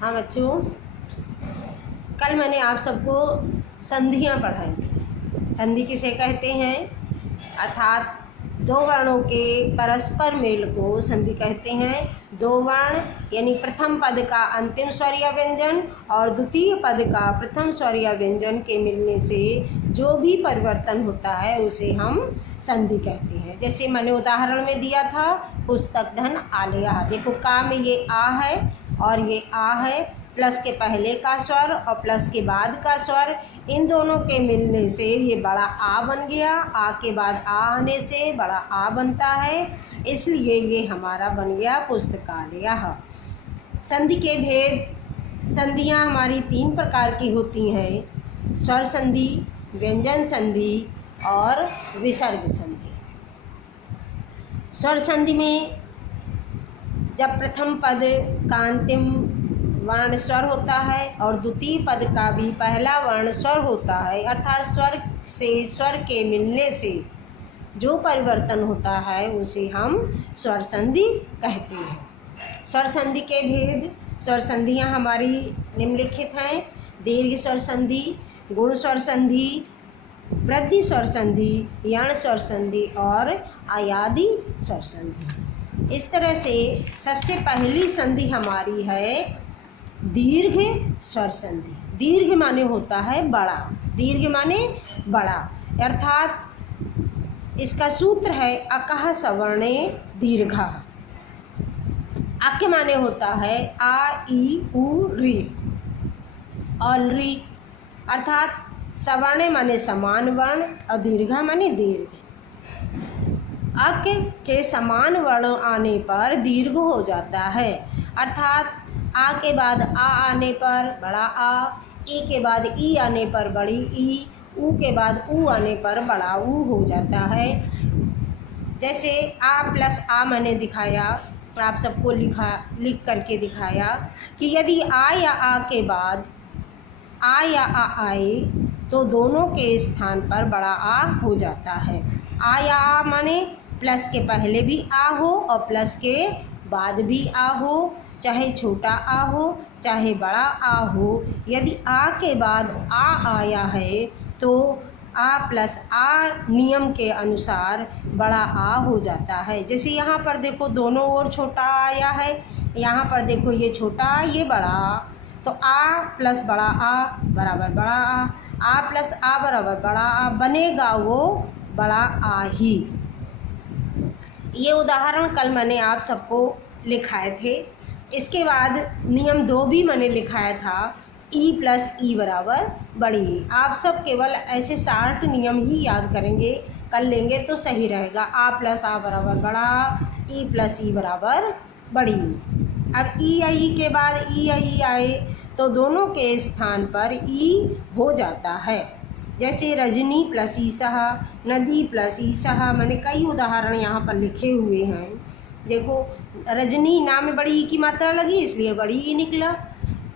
हाँ बच्चों, कल मैंने आप सबको संधियाँ पढ़ाई थी। संधि किसे कहते हैं? अर्थात दो वर्णों के परस्पर मेल को संधि कहते हैं। दो वर्ण यानी प्रथम पद का अंतिम स्वर या व्यंजन और द्वितीय पद का प्रथम स्वर या व्यंजन के मिलने से जो भी परिवर्तन होता है उसे हम संधि कहते हैं। जैसे मैंने उदाहरण में दिया था, पुस्तक धन आलया। देखो का में ये आ है और ये आ है, प्लस के पहले का स्वर और प्लस के बाद का स्वर, इन दोनों के मिलने से ये बड़ा आ बन गया। आ के बाद आ आने से बड़ा आ बनता है, इसलिए ये हमारा बन गया पुस्तकालय। संधि के भेद। संधियाँ हमारी तीन प्रकार की होती हैं: स्वर संधि, व्यंजन संधि और विसर्ग संधि। स्वर संधि में जब प्रथम पद का अंतिम वर्ण स्वर होता है और द्वितीय पद का भी पहला वर्ण स्वर होता है, अर्थात स्वर से स्वर के मिलने से जो परिवर्तन होता है उसे हम स्वर संधि कहते हैं। स्वर संधि के भेद। स्वर संधियाँ हमारी निम्नलिखित हैं: दीर्घ स्वर संधि, गुण स्वर संधि, वृद्धि स्वर संधि, यण स्वर संधि और आयादी स्वर संधि। इस तरह से सबसे पहली संधि हमारी है दीर्घ स्वर संधि। दीर्घ माने होता है बड़ा, दीर्घ माने बड़ा, अर्थात इसका सूत्र है अकः सवर्णे दीर्घः। अक माने होता है आ ई उ री और री, अर्थात सवर्ण माने समान वर्ण और दीर्घा माने दीर्घ। अक के समान वर्ण आने पर दीर्घ हो जाता है, अर्थात आ के बाद आ आने पर बड़ा आ, ई के बाद ई आने पर बड़ी ई, ऊ के बाद ऊ आने पर बड़ा ऊ हो जाता है। जैसे आ प्लस आ मैंने दिखाया, आप सबको लिख करके दिखाया कि यदि आ या आ के बाद आ या आ आए तो दोनों के स्थान पर बड़ा आ हो जाता है। आ या आ माने प्लस के पहले भी आ हो और प्लस के बाद भी आ हो, चाहे छोटा आ हो चाहे बड़ा आ हो। यदि आ के बाद आ आया है तो आ प्लस आ नियम के अनुसार बड़ा आ हो जाता है। जैसे यहाँ पर देखो दोनों ओर छोटा आया है, यहाँ पर देखो ये छोटा ये बड़ा आ, तो आ प्लस बड़ा आ बराबर बड़ा आ प्लस आ बराबर बड़ा आ, बनेगा वो बड़ा आ ही। ये उदाहरण कल मैंने आप सबको लिखाए थे। इसके बाद नियम 2 भी मैंने लिखाया था, ई प्लस ई बराबर बड़ी ई। आप सब केवल ऐसे 60 नियम ही याद करेंगे, कर लेंगे तो सही रहेगा। आ प्लस आ बराबर बड़ा आ, ई प्लस ई बराबर बड़ी ई। अब ई या ई के बाद ई या ई आए तो दोनों के स्थान पर ई हो जाता है। जैसे रजनी प्लस ईशः, नदी प्लस ईशः, मैंने कई उदाहरण यहाँ पर लिखे हुए हैं। देखो रजनी नाम में बड़ी ई की मात्रा लगी इसलिए बड़ी ई निकला।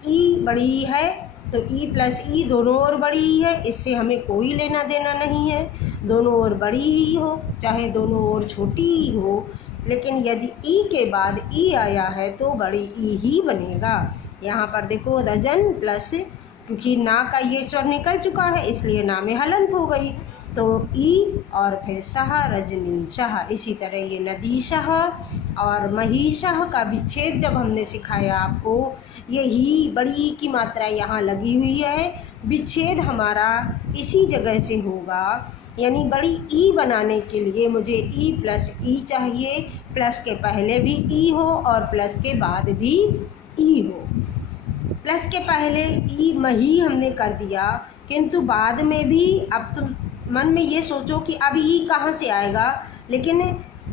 ई बड़ी ई है तो ई प्लस ई दोनों ओर बड़ी ई है, इससे हमें कोई लेना देना नहीं है। दोनों ओर बड़ी ही हो चाहे दोनों ओर छोटी ही हो, लेकिन यदि ई के बाद ई आया है तो बड़ी ई ही बनेगा। यहाँ पर देखो रजन प्लस, क्योंकि ना का ये स्वर निकल चुका है इसलिए ना में हलंत हो गई, तो ई और फिर सह रजनीशः। इसी तरह ये नदीशः और महिषः का विच्छेद जब हमने सिखाया आपको, ये ही बड़ी ई की मात्रा यहाँ लगी हुई है, विच्छेद हमारा इसी जगह से होगा। यानी बड़ी ई बनाने के लिए मुझे ई प्लस ई चाहिए, प्लस के पहले भी ई हो और प्लस के बाद भी ई हो। प्लस के पहले ई मही हमने कर दिया, किंतु बाद में भी अब तो मन में ये सोचो कि अब ई कहाँ से आएगा, लेकिन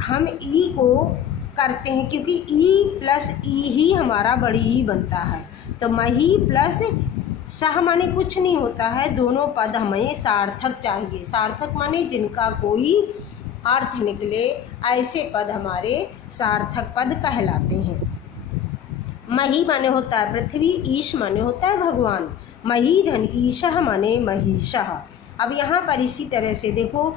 हम ई को करते हैं क्योंकि ई प्लस ई ही हमारा बड़ी ई बनता है। तो मही प्लस सह माने कुछ नहीं होता है, दोनों पद हमें सार्थक चाहिए। सार्थक माने जिनका कोई अर्थ निकले, ऐसे पद हमारे सार्थक पद कहलाते हैं। मही माने होता है पृथ्वी, ईश माने होता है भगवान। मही धन ईशः माने महिषः। अब यहाँ पर इसी तरह से देखो